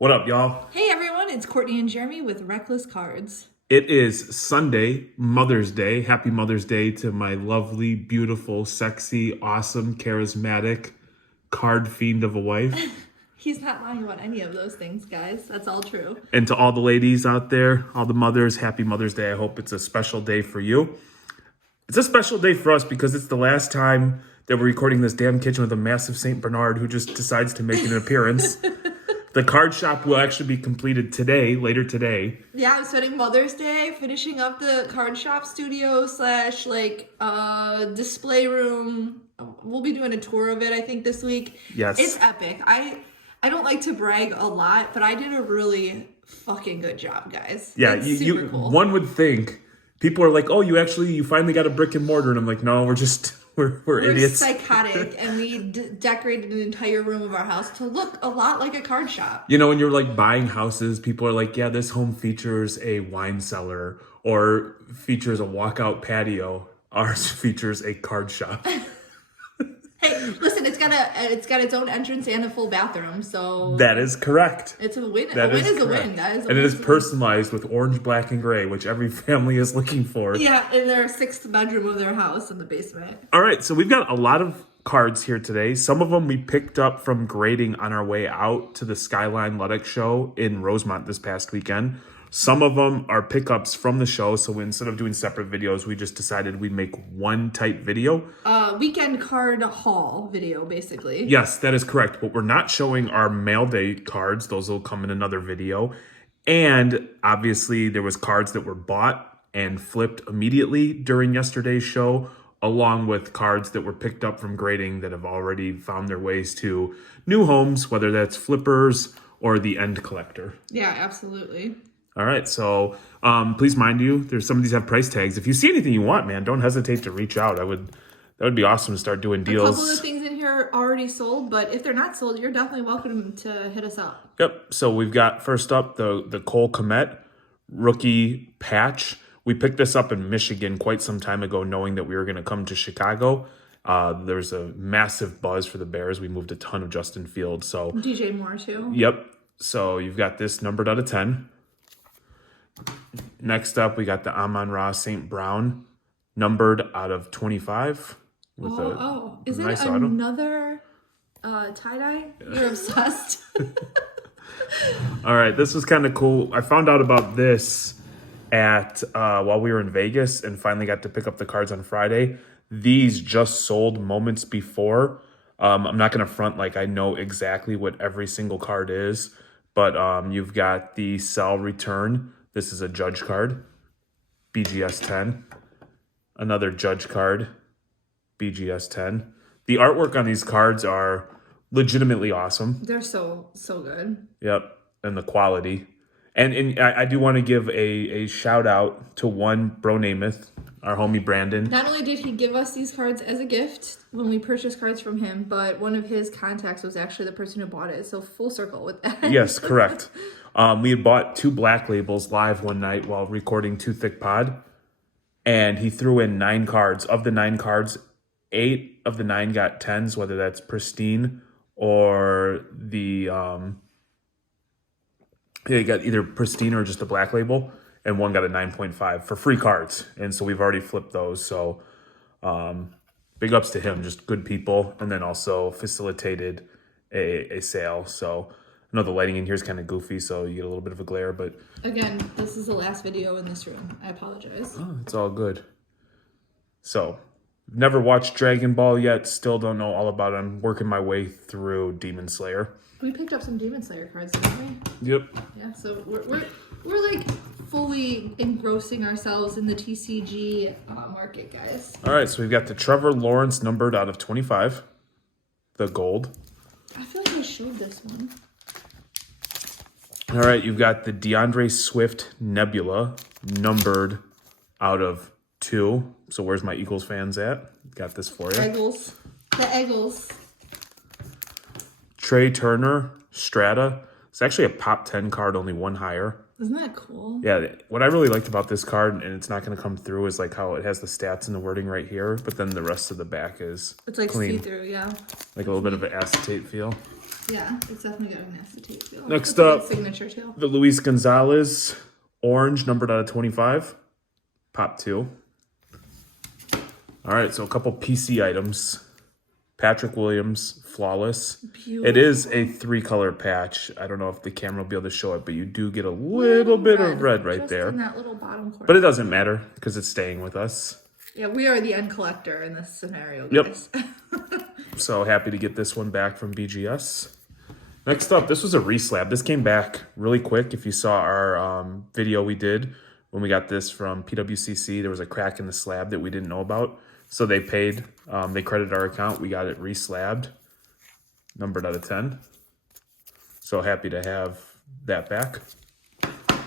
What up, y'all? Hey everyone, it's Courtney and Jeremy with Reckless Cards. It is Sunday, Mother's Day. Happy Mother's Day to my lovely, beautiful, sexy, awesome, charismatic, card fiend of a wife. He's not lying about any of those things, guys. That's all true. And to all the ladies out there, all the mothers, happy Mother's Day. I hope it's a special day for you. It's a special day for us because it's the last time that we're recording this damn kitchen with a massive St. Bernard who just decides to make an appearance. The card shop will actually be completed today, later today. Yeah, I'm spending Mother's Day finishing up the card shop studio / display room. We'll be doing a tour of it, I think, this week. Yes. It's epic. I don't like to brag a lot, but I did a really fucking good job, guys. Yeah, it's super cool. One would think people are like, "Oh, you finally got a brick and mortar," and I'm like, "No, we're idiots." Psychotic, and we decorated an entire room of our house to look a lot like a card shop. You know, when you're like buying houses, people are like, "Yeah, this home features a wine cellar or features a walkout patio." Ours features a card shop. Hey, listen, it's got its own entrance and a full bathroom, so That is correct. it's a win. That a win is is a correct. win, guys. And it is personalized with orange, black, and gray, which every family is looking for. Yeah, in their 6th bedroom of their house in the basement. All right, so we've got a lot of cards here today. Some of them we picked up from grading on our way out to the Skyline Ludex Show in Rosemont this past weekend. Some of them are pickups from the show, so instead of doing separate videos, we just decided we'd make one type video. Weekend card haul video, basically. Yes, that is correct, but we're not showing our mail day cards. Those will come in another video. And obviously, there was cards that were bought and flipped immediately during yesterday's show, along with cards that were picked up from grading that have already found their ways to new homes, whether that's flippers or the end collector. Yeah, absolutely. All right, so please mind you, there's some of these have price tags. If you see anything you want, man, don't hesitate to reach out. That would be awesome to start doing deals. A couple of things in here are already sold, but if they're not sold, you're definitely welcome to hit us up. Yep. So we've got first up the Cole Kmet rookie patch. We picked this up in Michigan quite some time ago, knowing that we were going to come to Chicago. There's a massive buzz for the Bears. We moved a ton of Justin Fields. So DJ Moore too. Yep. So you've got this numbered out of 10. Next up, we got the Amon-Ra St. Brown numbered out of 25. With is it nice another tie-dye? You're obsessed. All right, this was kind of cool. I found out about this at while we were in Vegas and finally got to pick up the cards on Friday. These just sold moments before. I'm not going to front like I know exactly what every single card is, but you've got the sell return. This is a judge card, BGS 10. Another judge card, BGS 10. The artwork on these cards are legitimately awesome. They're so good. Yep, and the quality. And I do want to give a shout out to one Bro Namath, our homie Brandon. Not only did he give us these cards as a gift when we purchased cards from him, but one of his contacts was actually the person who bought it. So full circle with that. Yes, correct. We had bought 2 black labels live one night while recording Too Thick Pod. And he threw in 9 cards. Of the 9 cards, 8 of the 9 got 10s, whether that's pristine or the... They got either pristine or just a black label, and one got a 9.5 for free cards. And so we've already flipped those. So big ups to him, just good people, and then also facilitated a sale. So I know the lighting in here is kind of goofy, so you get a little bit of a glare, but... Again, this is the last video in this room. I apologize. Oh, it's all good. So, never watched Dragon Ball yet, still don't know all about it. I'm working my way through Demon Slayer. We picked up some Demon Slayer cards, didn't we? Yep. Yeah, so we're like fully engrossing ourselves in the TCG market, guys. All right, so we've got the Trevor Lawrence numbered out of 25, the gold. I feel like I showed this one. All right, you've got the DeAndre Swift Nebula numbered out of 2. So where's my Eagles fans at? Got this for you. Eagles. The Eagles. Trey Turner Strata. It's actually a pop 10 card, only one higher. Isn't that cool? Yeah, what I really liked about this card, and it's not going to come through, is like how it has the stats and the wording right here, but then the rest of the back is It's like clean. see-through, yeah. Like a little bit of an acetate feel. Yeah, it's definitely got a nasty taste feel. Next It's a up, good signature too. the Luis Gonzalez orange, numbered out of 25. Pop 2. All right, so a couple PC items. Patrick Williams, flawless. Beautiful. It is a 3-color patch. I don't know if the camera will be able to show it, but you do get a little bit of red right just there. in that little bottom corner. But it doesn't matter because it's staying with us. Yeah, we are the end collector in this scenario, guys. Yep. So happy to get this one back from BGS. Next up, this was a reslab. This came back really quick. If you saw our video we did when we got this from PWCC, there was a crack in the slab that we didn't know about. So they paid, they credited our account. We got it reslabbed, numbered out of 10. So happy to have that back.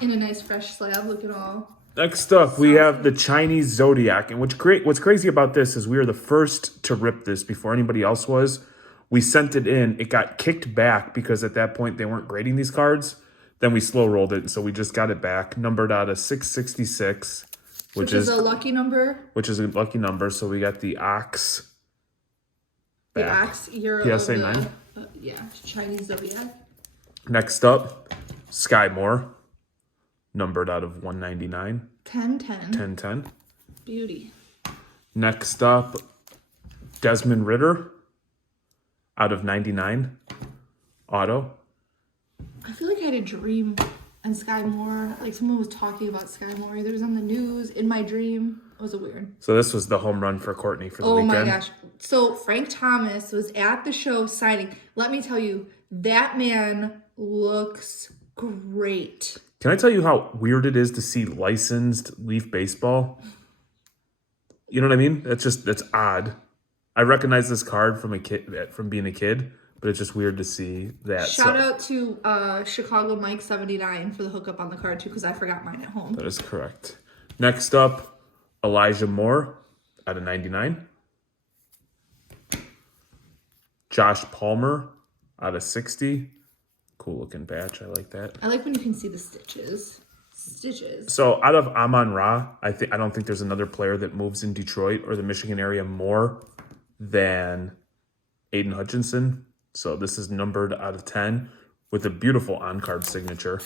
In a nice fresh slab, looking all. Next up, we have the Chinese Zodiac. And what's crazy about this is we were the first to rip this before anybody else was. We sent it in. It got kicked back because at that point they weren't grading these cards. Then we slow rolled it. And so we just got it back, numbered out of 666. Which is a lucky number. Which is a lucky number. So we got the Ox. The Ox year PSA of 9. Yeah, Chinese Zodiac. Next up, Sky Moore. Numbered out of 199. 1010. Beauty. Next up, Desmond Ritter. Out of 99. Auto. I feel like I had a dream on Sky Moore. Like someone was talking about Sky Moore. Either it was on the news, in my dream. It was weird. So this was the home run for Courtney for the weekend. Oh my gosh. So Frank Thomas was at the show signing. Let me tell you, that man looks great. Can I tell you how weird it is to see licensed Leaf baseball? You know what I mean? That's odd. I recognize this card from being a kid, but it's just weird to see that. Shout out to Chicago Mike 79 for the hookup on the card too, because I forgot mine at home. That is correct. Next up, Elijah Moore out of 99. Josh Palmer out of 60. Cool looking patch. I like that. I like when you can see the stitches. So out of Amon Ra, I don't think there's another player that moves in Detroit or the Michigan area more than Aiden Hutchinson. So this is numbered out of 10 with a beautiful on-card signature.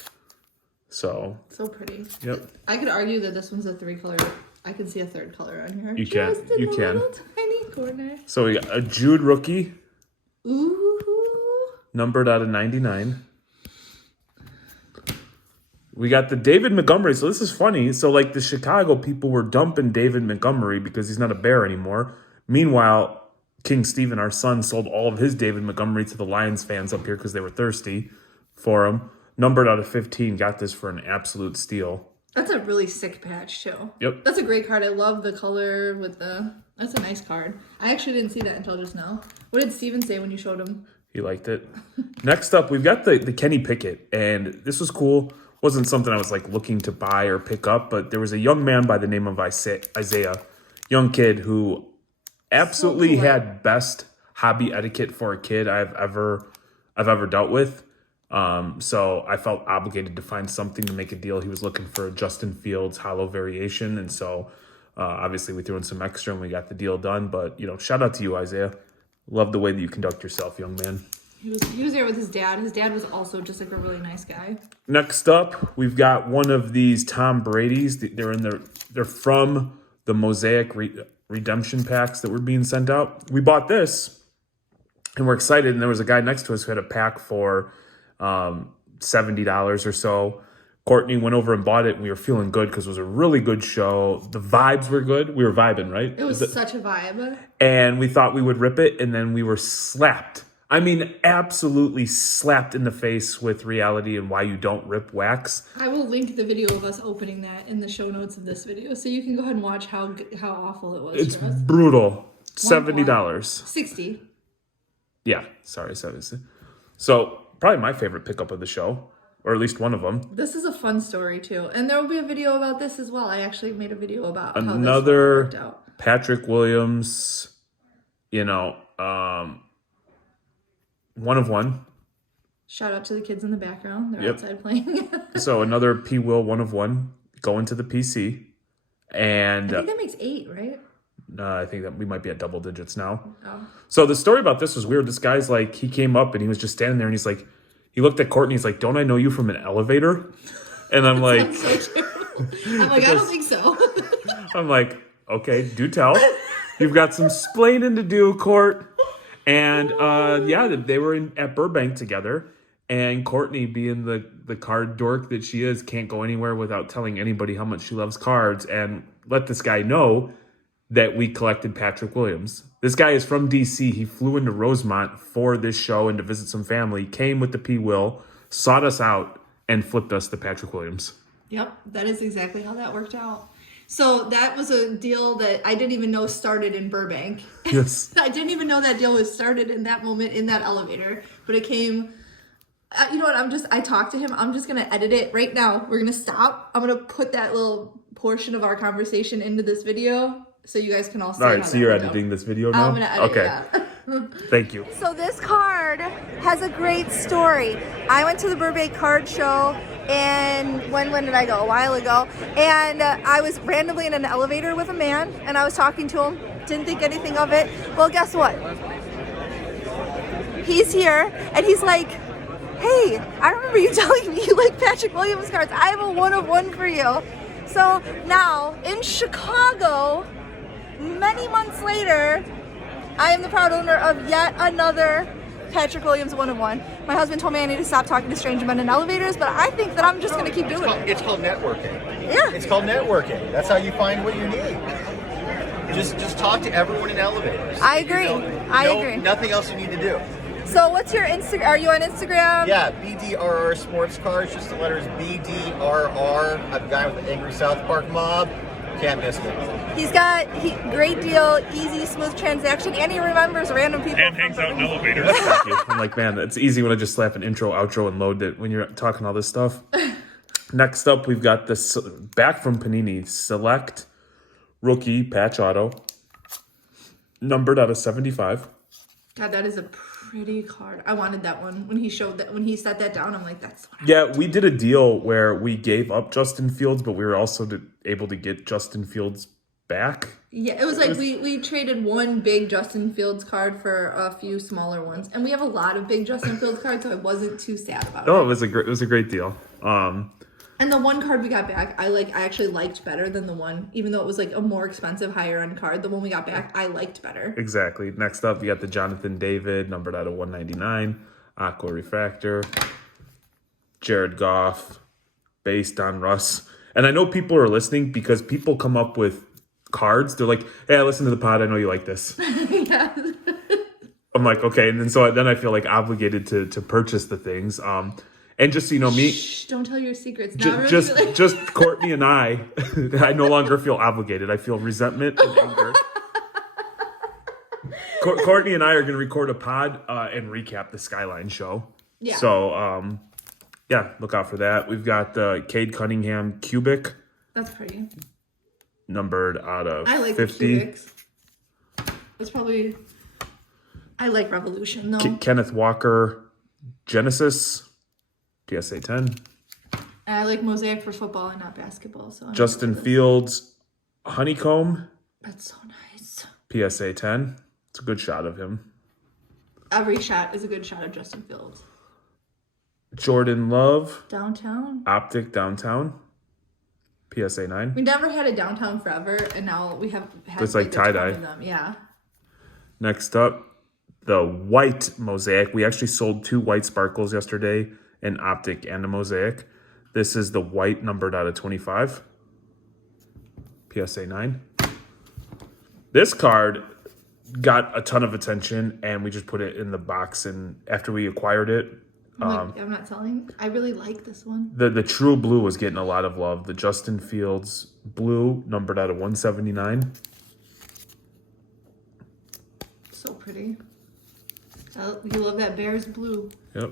So pretty. Yep. I could argue that this one's a 3-color. I can see a 3rd color on here. You can. You can. Little tiny corner. So we got a Jude rookie. Ooh. Numbered out of 99. We got the David Montgomery. So this is funny. So like the Chicago people were dumping David Montgomery because he's not a Bear anymore. Meanwhile, King Steven, our son, sold all of his David Montgomery to the Lions fans up here because they were thirsty for him. Numbered out of 15. Got this for an absolute steal. That's a really sick patch too. Yep. That's a great card. I love the color with the... That's a nice card. I actually didn't see that until just now. What did Steven say when you showed him? He liked it. Next up, we've got the Kenny Pickett. And this was cool. Wasn't something I was like looking to buy or pick up. But there was a young man by the name of Isaiah. Young kid who absolutely had best hobby etiquette for a kid I've ever dealt with. So I felt obligated to find something to make a deal. He was looking for a Justin Fields hollow variation. And so obviously we threw in some extra and we got the deal done. But, shout out to you, Isaiah. Love the way that you conduct yourself, young man. He was there with his dad. His dad was also just like a really nice guy. Next up, we've got one of these Tom Brady's. They're from the Mosaic redemption packs that were being sent out. We bought this and we're excited. And there was a guy next to us who had a pack for $70 or so. Courtney went over and bought it and we were feeling good because it was a really good show. The vibes were good. We were vibing, right? It was such a vibe. And we thought we would rip it and then we were slapped. I mean, absolutely slapped in the face with reality and why you don't rip wax. I will link the video of us opening that in the show notes of this video, so you can go ahead and watch how awful it was. It's brutal. $70. 60. Yeah, sorry, 70. So probably my favorite pickup of the show, or at least one of them. This is a fun story too, and there will be a video about this as well. I actually made a video about how another this worked out. Patrick Williams. One of one. Shout out to the kids in the background. They're outside playing. So another P. Will 1 of 1 going to the PC. And I think that makes 8, right? I think that we might be at double digits now. Oh. So the story about this was weird. This guy's like, he came up and he was just standing there and he's like, he looked at Courtney. He's like, don't I know you from an elevator? And I'm like, So true. I'm like, I don't think so. I'm like, okay, do tell. You've got some splaining to do, Court. And yeah, they were at Burbank together. And Courtney, being the card dork that she is, can't go anywhere without telling anybody how much she loves cards and let this guy know that we collected Patrick Williams. This guy is from DC. He flew into Rosemont for this show and to visit some family, came with the P. Will, sought us out, and flipped us the Patrick Williams. Yep, that is exactly how that worked out. So that was a deal that I didn't even know started in Burbank. Yes. I didn't even know that deal was started in that moment in that elevator, but it came... you know what, I talked to him. I'm just going to edit it right now. We're going to stop. I'm going to put that little portion of our conversation into this video so you guys can all see. All right, so you're editing this video now? I'm going to edit it. Okay. Thank you. So this card has a great story. I went to the Burbank Card Show, and when did I go? A while ago. And I was randomly in an elevator with a man, and I was talking to him. Didn't think anything of it. Well, guess what? He's here, and he's like, hey, I remember you telling me you like Patrick Williams cards. I have a 1 of 1 for you. So now, in Chicago, many months later, I am the proud owner of yet another Patrick Williams 1 of 1. My husband told me I need to stop talking to strange men in elevators, but I think that I'm just going to keep doing it. It's called networking. Yeah. It's called networking. That's how you find what you need. Just talk to everyone in elevators. I agree. I agree. Nothing else you need to do. So what's your Instagram? Are you on Instagram? Yeah, BDRR Sports Cards, just the letters BDRR. I'm a guy with the Angry South Park Mob. Can't miss me. He's got great deal, easy, smooth transaction, and he remembers random people. And hangs out in elevators. Thank you. I'm like, man, it's easy when I just slap an intro, outro, and load it when you're talking all this stuff. Next up, we've got this back from Panini Select Rookie Patch Auto, numbered out of 75. God, that is a pretty card. I wanted that one when he showed that, when he set that down. I'm like, that's the one. Yeah, we did a deal where we gave up Justin Fields, but we were also able to get Justin Fields back. Yeah, it was like we traded one big Justin Fields card for a few smaller ones, and we have a lot of big Justin Fields cards, so I wasn't too sad about it. Oh, it was a great deal. And the one card we got back, I actually liked better than the one, even though it was like a more expensive, higher end card. The one we got back, I liked better. Exactly. Next up, you got the Jonathan David, numbered out of 199, Aqua Refractor, Jared Goff, based on Russ. And I know people are listening because people come up with cards. They're like, hey, I listen to the pod. I know you like this. Yeah. I'm like, okay. And then I feel like obligated to purchase the things. And just so you know, me, Shh, don't tell your secrets. just Courtney and I no longer feel obligated. I feel resentment and anger. Courtney and I are going to record a pod and recap the Skyline show. Yeah. So, yeah, look out for that. We've got the Cade Cunningham Cubic, That's pretty. numbered out of I like 50. the cubics. It's probably. I like Revolution though. Kenneth Walker Genesis, PSA 10. And I like Mosaic for football and not basketball. So Justin Fields Honeycomb, That's so nice. PSA 10. It's a good shot of him. Every shot is a good shot of Justin Fields. Jordan Love, Downtown. Optic Downtown, PSA 9. We never had a downtown forever, and now we have had It's like a ton tie-dye. of them. Yeah. Next up, the white Mosaic. We actually sold 2 white sparkles yesterday, an Optic and a Mosaic. This is the white, numbered out of 25, PSA 9. This card got a ton of attention, and we just put it in the box, and after we acquired it, I'm not selling. I really like this one. the true blue was getting a lot of love. The Justin Fields blue, numbered out of 179. So pretty. You love that Bears blue. Yep.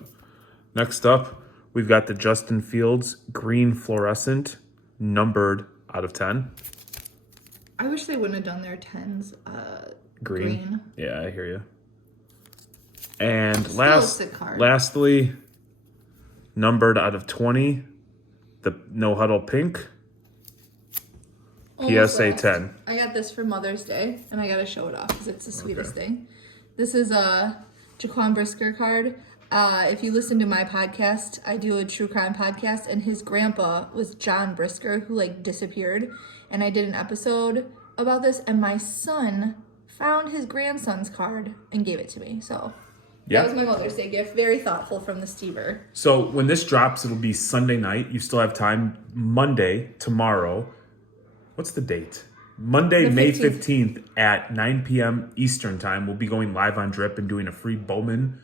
Next up, we've got the Justin Fields green fluorescent, numbered out of 10. I wish they wouldn't have done their 10s green. Yeah, I hear you. And Still a sick card. lastly, numbered out of 20, the No Huddle pink. Almost PSA last. 10. I got this for Mother's Day, and I gotta show it off because it's the sweetest thing. This is a Jaquan Brisker card. If you listen to my podcast, I do a true crime podcast, and his grandpa was John Brisker, who like disappeared. And I did an episode about this, and my son found his grandson's card and gave it to me. So that was my Mother's Day gift. Very thoughtful from the Stever. So when this drops, it'll be Sunday night. You still have time. Monday, tomorrow. What's the date? Monday, May 15th at 9 p.m. Eastern time. We'll be going live on Drip and doing a free Bowman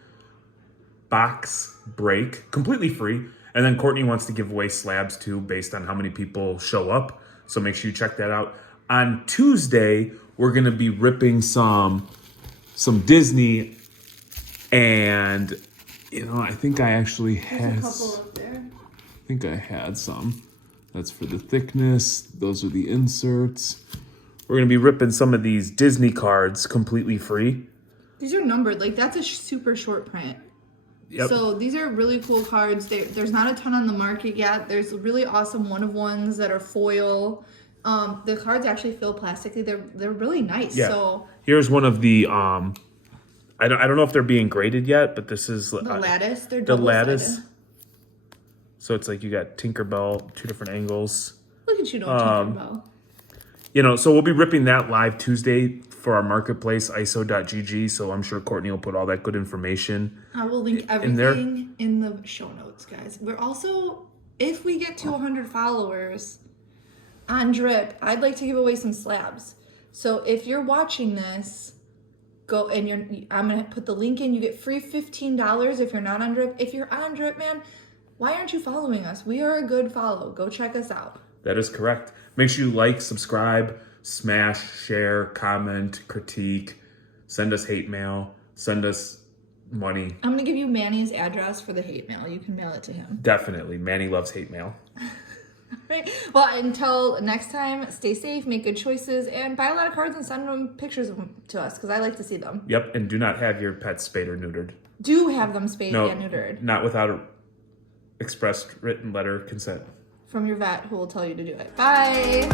box break, completely free. And then Courtney wants to give away slabs too, based on how many people show up. So make sure you check that out. On Tuesday, we're gonna be ripping some Disney, and I think I actually had. There's a couple up there. I think I had some. That's for the thickness. Those are the inserts. We're gonna be ripping some of these Disney cards completely free. These are numbered. Like that's a super short print. Yep. So these are really cool cards. There's not a ton on the market yet. There's really awesome one-of-ones that are foil. The cards actually feel plastically. They're really nice. Yeah. So here's one of the I don't know if they're being graded yet, but this is the lattice. They're the double-sided. lattice. So it's like you got Tinkerbell, two different angles. Look at you, don't Tinkerbell. So we'll be ripping that live Tuesday for our marketplace, iso.gg. So I'm sure Courtney will put all that good information. I will link everything in the show notes, guys. We're also, if we get to 100 followers on Drip, I'd like to give away some slabs. So if you're watching this, go and I'm gonna put the link in. You get free $15 if you're not on Drip. If you're on Drip, man, why aren't you following us? We are a good follow. Go check us out. That is correct. Make sure you like, subscribe, smash, share, comment, critique, send us hate mail, send us money. I'm gonna give you Manny's address for the hate mail. You can mail it to him. Definitely. Manny loves hate mail. Right. Well, until next time, stay safe, make good choices, and buy a lot of cards and send them pictures of them to us because I like to see them. Yep, and do not have your pets spayed or neutered. Do have them spayed and neutered. Not without a expressed written letter consent. From your vet who will tell you to do it. Bye.